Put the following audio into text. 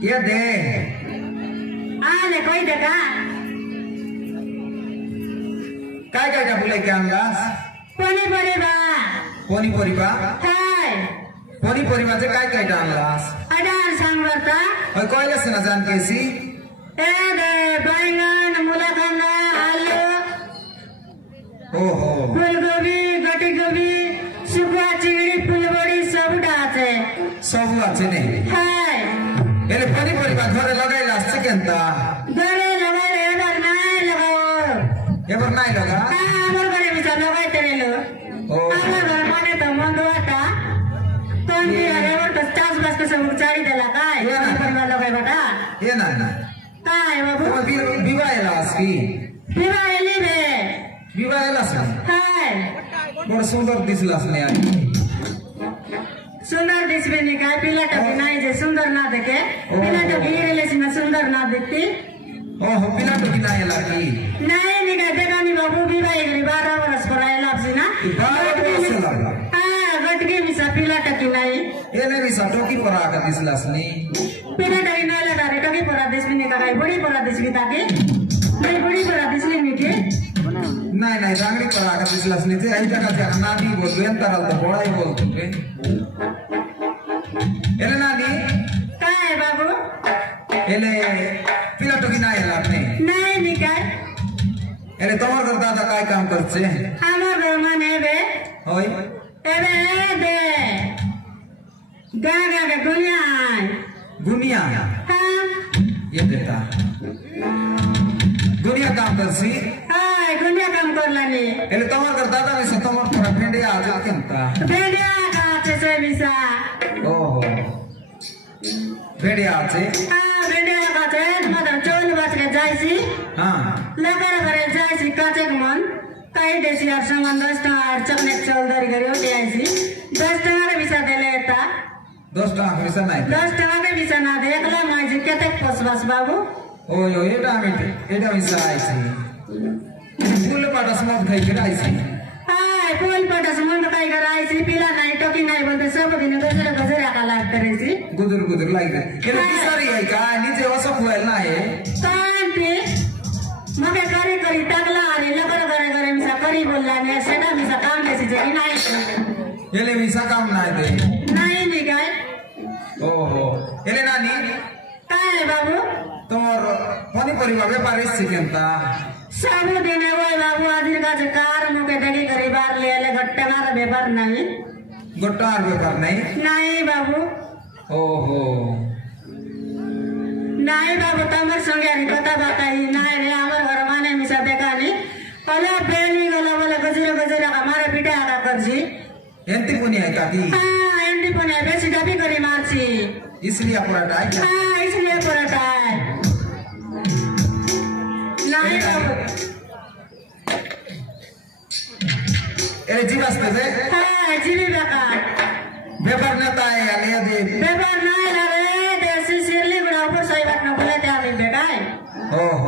ये दे आले कोई देखा काय काय बुलाई के आणलास पोनी परिबा हाय पोनी परिबा से काय काय आणलास अडार सांग बरता ओय कोयले से ना जान केसी ए दे बैंगन मुलाकाना आलू ओहो फूलगोभी गटी गोभी सुखा चिड़ी फूलबड़ी सब डाचे सब अच्छे नहीं हाय एले पोनी परिबा घरे लगाइलास से केंता घरे लगाए एबार नाय लगाओ एबर नाय लगा हमर घरे बिचा लगाए तेरे लो हमर घर माने तो मंगवाता तोन भी एबर तो चास बस के सब चारी देला काय परिवार लगाए बेटा ये ना काय बाबू विवाह एलास की विवाह एली बे विवाह एलास हाय बड़ सुंदर दिसलास ने आज सुंदर दिसबे नि काय पिला टकी नाही जे सुंदर ना देखे पिला टकी इरेलेसी ना सुंदर ना दिखती ओहो पिला टकी ना एला की नाही नि काय बेगानी बाबू विवाह गरी 12 वर्ष परायला आपसी ना 12 वर्ष लागला हां गटकी मिसा पिला टकी नाही एले भी टोकी परा का दिसलास नि पिला टकी नाही लगा रे टकी परा दिसबे नि काय बडी परा दिसबी ताके नाही बडी परा दिसली नि के नाही जांगडी परा का दिसलास नि ते आई जगा त्या नादी बोलतो एंतराल तो बोळाई बोलतो रे एले नानी काय बाबू एले पिला टकी ना एला आपने नाही नि काय एले तोमर घर दादा काय काम करछे हमर घर माने बे होय एबे दे गागा के दुनिया हां ये देता दुनिया काम करसी हाय दुनिया काम करलानी एले तोमर घर दादा ने तोमर पर भेंडे आज केंता भेंडिया का से बिसा ओहो भेंडे आछे हां भेंडिया का से मदर चोल बस के जाईसी हां लगर करे जाईसी काचे मन काही देशी यार सामान 10 टका चकलेट चौधरी गरी होते आईसी 10 टका रे बिसा देले एता 10 टका मिसा नाही 10 टका के बिसा ना दे एकला माजी केते पसवास बाबू ओयो एटा मिसा आईसी फूल पाटा समोत खाई के आईसी हाय फूल पाटा समोत खाई के आईसी पिला नाही टोकी नाही बोलते सब दिन गजर आका लागते रेसी गुदुर लागे केले बिसारी आहे का नीचे वसो फुएल ना आहे कांती मगे करी टाकला आणि लगर गरे मिसा करी बोलला ने सेटा मिसा काम देसी जरी नाही एले मिसा काम नाही दे नाही नि काय ओहो एले नानी काय बाबू तोर पनी परिवार व्यापार से केंता सब दिन ओय बाबू आदिर का कार मुके दगी करी बार ले गट्टे मार व्यापार नाही गोटार व्यापार नहीं बाबू ओहो नाही बाबू तमर संगे आणि कथा बताई नाही रे हमर घर माने मिसा देखानी अला बेली गला वाला गजरा का मारे पिटा आका करजी एंती पुनी है काकी हां एंती पुनी है बेसी डबी करी मारची इसलिए पराठा है हां इसलिए पराठा है नहीं बाबू ए जीवास पे हां जीवी बेका व्यापार नेता है या दे व्यापार नाही रे देसी सिरली गुडा ऊपर सही बात न बोले ते आम्ही बेकाय ओहो